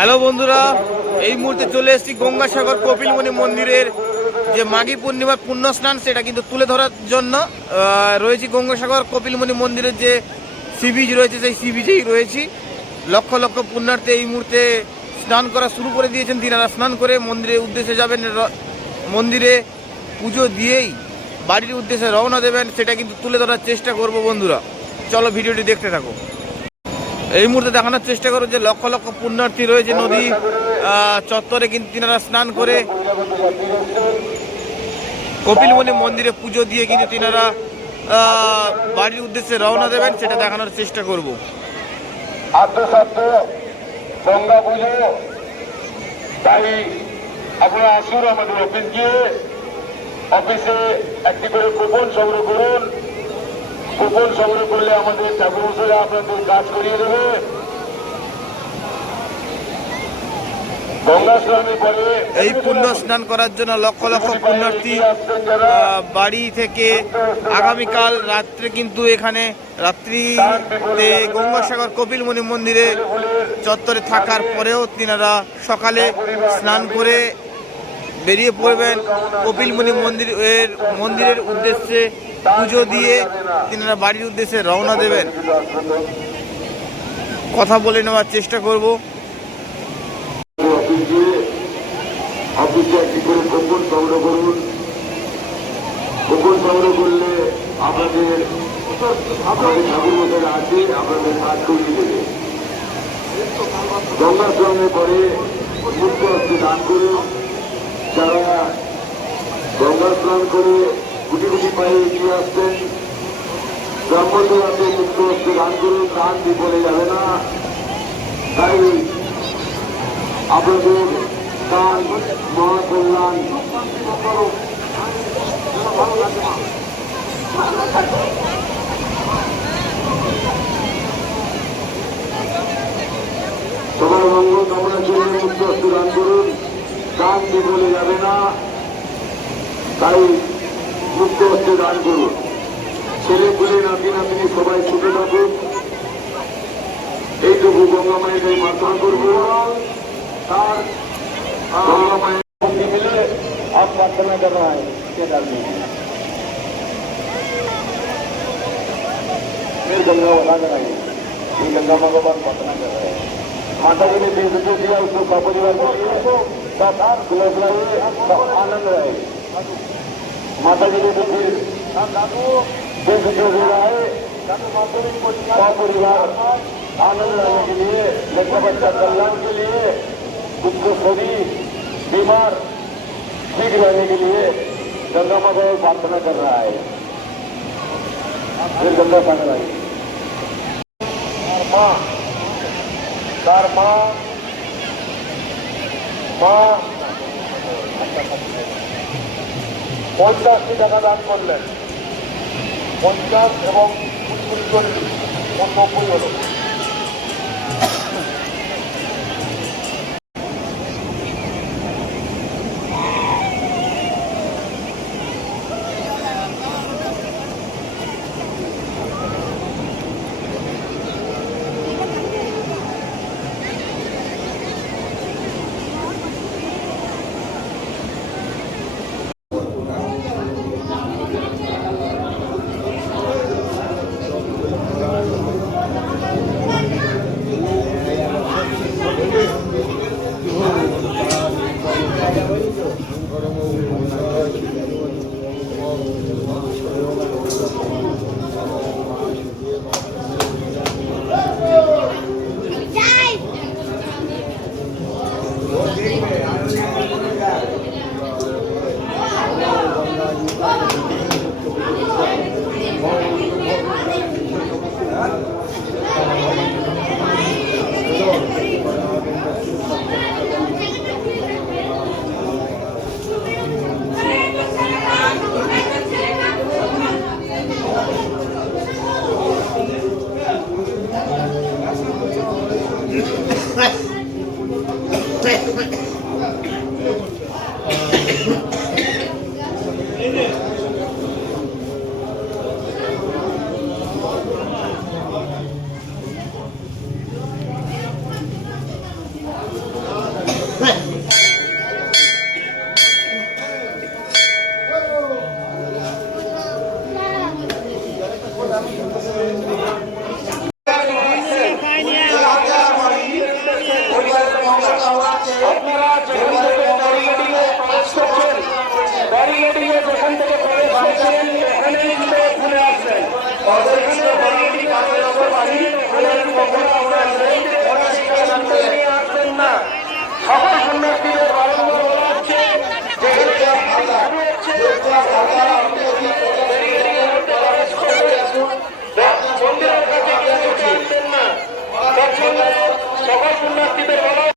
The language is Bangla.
হ্যালো বন্ধুরা, এই মুহূর্তে চলে এসেছি গঙ্গাসাগর কপিলমুনি মন্দিরের যে মাঘী পূর্ণিমার পুণ্য স্নান সেটা কিন্তু তুলে ধরার জন্য রয়েছি। গঙ্গাসাগর কপিলমুনি মন্দিরের যে সি বিচ রয়েছে সেই সি বিচেই রয়েছি। লক্ষ লক্ষ পুণ্যার্থী এই মুহূর্তে স্নান করা শুরু করে দিয়েছেন। তিনারা স্নান করে মন্দিরের উদ্দেশ্যে যাবেন, মন্দিরে পুজো দিয়েই বাড়ির উদ্দেশ্যে রওনা দেবেন। সেটা কিন্তু তুলে ধরার চেষ্টা করব বন্ধুরা, চলো ভিডিওটি দেখতে থাকো। এই মুহূর্তে দেখানোর চেষ্টা করো যে লক্ষ লক্ষ পুণ্যার্থী রয়েছে নদী চত্বরে, কিন্তু তিনারা স্নান করে কপিলমুনি মন্দিরে পুজো দিয়ে কিন্তু তিনারা বাড়ির উদ্দেশ্যে রওনা দেবেন, সেটা দেখানোর চেষ্টা করব। গঙ্গা পুজো তাই আপনারা আসুন আমাদের অফিস গিয়ে, অফিসে একটি করে কুপন সংগ্রহ করুন। কুপন সংগ্রহ করলে আমাদের ঠাকুর মশাইরা আপনাদের কাজ করিয়ে দেবে। গঙ্গা স্নানের পরে এই পুণ্য স্নান করার জন্য লক্ষ লক্ষ পুণ্যার্থী বাড়ি থেকে আগামীকাল রাত্রে কিন্তু এখানে রাত্রিতে গঙ্গাসাগর কপিলমুনি মন্দিরে চত্বরে থাকার পরেও তিনারা সকালে স্নান করে বেরিয়ে পড়বেন কপিলমুনি মন্দিরের উদ্দেশ্যে। পুজো দিয়ে তিনারা বাড়ির উদ্দেশ্যে রওনা দেবেন। কথা বলে নেওয়ার চেষ্টা করব। অফিসে একটি করে কুপন সংগ্রহ করুন। কুপন সংগ্রহ করলে আপনাদের ঠাকুর মশাইরা আছে, আপনাদের কাজ করিয়ে দেবে। গঙ্গা স্নানের পরে মুক্ত হস্তে দান করুন। যারা গঙ্গা স্নান করে গুটি গুটি পায়ে এগিয়ে আসতেন, ব্রহ্মচর্যে মুক্ত হস্তে দান করুন। দান বিফলে যাবে না, তাই আপনাদের দান মহাকল্যাণ। সবার মঙ্গল কামনা করে মুক্ত হস্তে দান করুন। দান বিফলে যাবে না, তাই মুক্ত হস্তে দান করুন। ছেলে পুলে নাতি নাতনি সবাই ছুটে থাকুন। এইটুকু গঙ্গা মায়ের প্রার্থনা করবো। তার गंगा माया मिले आप प्रार्थना कर रहा है फिर गंगा बता कर आइए। ये गंगा माँ का प्रार्थना कर रहे हैं। माता जी ने दिन जो दिया उसको सपरिवार आनंद रहे। माता जी ने दिन जो दे रहा है सपरिवार आनंद रहने के लिए, लड़का बच्चा कल्याण के लिए, उसको शरीर बीमार ठीक रहने के लिए गंगा माँ को प्रार्थना कर रहा है। फिर गंगा सागर आई माँ 50টি টাকা দান করলেন। 50 এবং 90 হলো। Thank you.